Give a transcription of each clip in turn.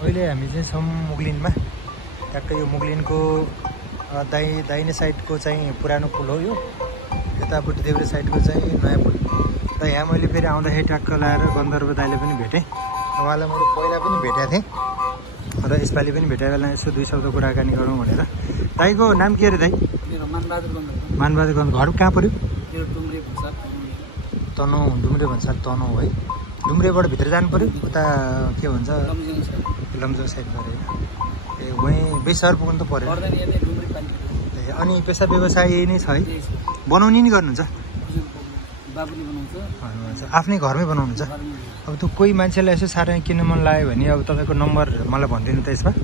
अहिले हामी चाहिँ छौँ मुगलिनमा। ट्याक्कै यो मुगलिनको दाहिने साइडको चाहिँ पुरानो पुल हो यो, यतापट्टि देब्रे साइडको चाहिँ नयाँ पुल। र यहाँ मैले फेरि आउँदाखेरि ट्याक्क लाएर गन्धर्व दाइले पनि भेटेँ। उहाँलाई मैले पहिला पनि भेटेको थिएँ र यसपालि पनि भेटेको बेला यसो 2 शब्द कुराकानी गरौँ भनेर। दाइको नाम के अरे दाइ? मानबहादुर गन्धर्व। घर कहाँ पऱ्यो? तनहुँ, डुम्रे भन्साल तनहुँ है। डुम्रेबाट भित्र जानु पऱ्यो, उता के भन्छ लमजुङ साइड पऱ्यो। ए वहीँ बेसहर पुग्नु त पऱ्यो। ए अनि पेसा व्यवसाय यही नै छ है? बनाउने नि गर्नुहुन्छ? आफ्नै घरमै बनाउनुहुन्छ? अब त्यो कोही मान्छेलाई यसो साह्रै किन्न मन लाग्यो भने अब तपाईँको नम्बर मलाई भनिदिनु त यसमा।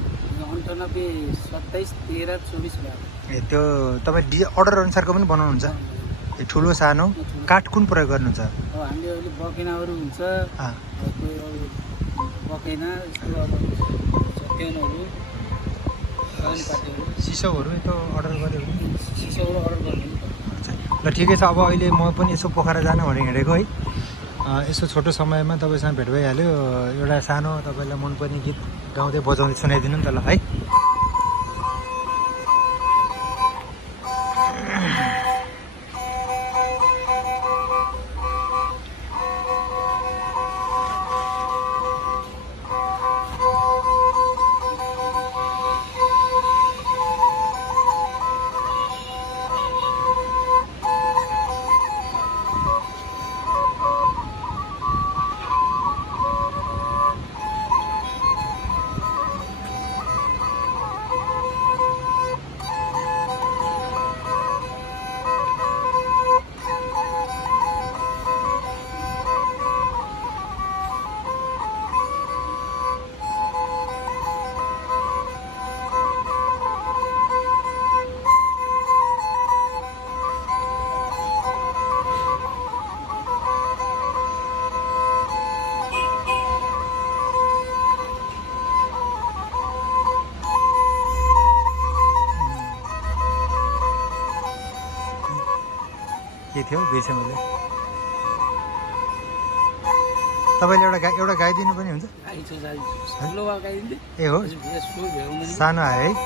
98 त्यो तपाईँ अर्डर अनुसारको पनि बनाउनुहुन्छ? ए ठुलो सानो काठ कुन प्रयोग गर्नुहुन्छ? सिसौहरू त्यो अर्डर गऱ्यो भने ल ठिकै छ। अब अहिले म पनि यसो पोखरा जान भनेर हिँडेको है। यसो छोटो समयमा तपाईँसँग भेट भइहाल्यो। एउटा सानो तपाईँलाई मनपर्ने गीत गाउँदै बजाउँदै सुनाइदिनु नि त ल है। के थियो बिर्सेँ मैले। तपाईँले एउटा गाइदिनु पनि हुन्छ? ए हो सानो आयो है।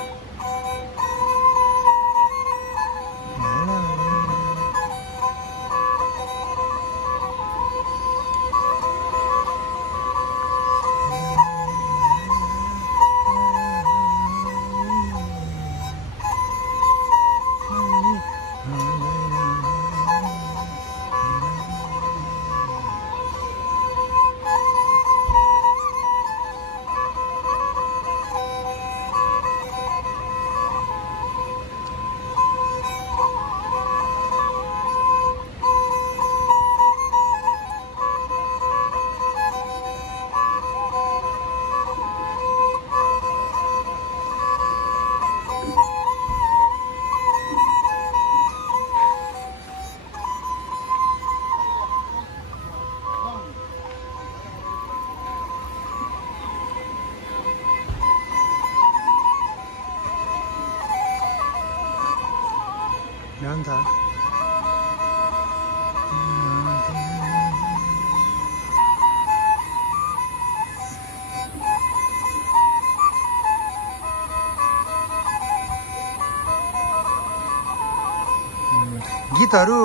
जान्छ गीतहरू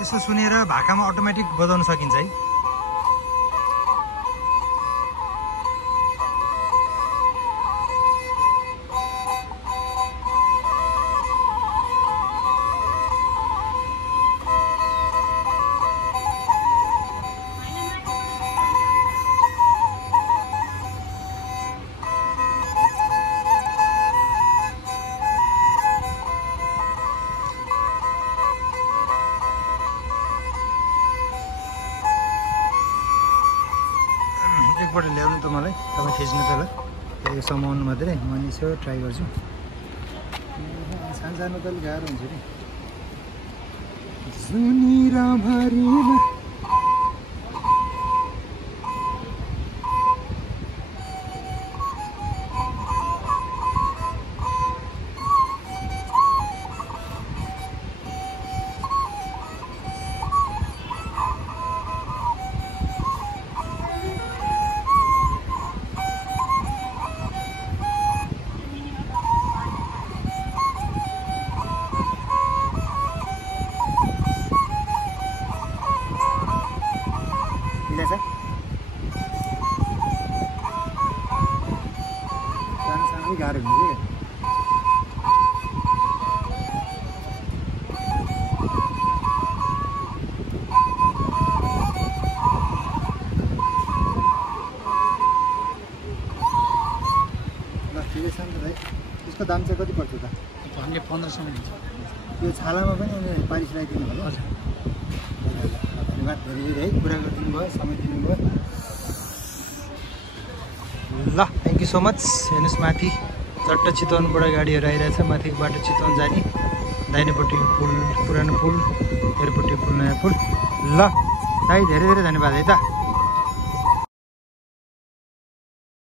यसो सुनेर भाकामा अटोमेटिक बजाउन सकिन्छ है। एकपल्ट ल्याउनु त मलाई, तपाईँ खिच्नु त ल। यो समाउनु मात्रै म यसो ट्राई गर्छु। सानो त अलिक गाह्रो हुन्छ नि। सुनिराभरिमा गाह्रो हुन्छ कि ठिकै छ नि त भाइ यसको दाम चाहिँ कति पर्छ त हामीले 1500 दिन्छ यो छालामा पनि अनि पालिस लगाइदिनु भयो हजुर धन्यवाद धेरै धेरै है कुरा गरिदिनु भयो समय दिनुभयो ल थ्याङ्क यू सो मच हेर्नुहोस् माथि चट्ट चितवनबाट गाडीहरू आइरहेछ माथिको बाटो चितवन जाने दाहिनेपट्टि पुल पुरानो पुल एयरपट्टि पुल नयाँ पुल ल दाइ धेरै धेरै धन्यवाद है त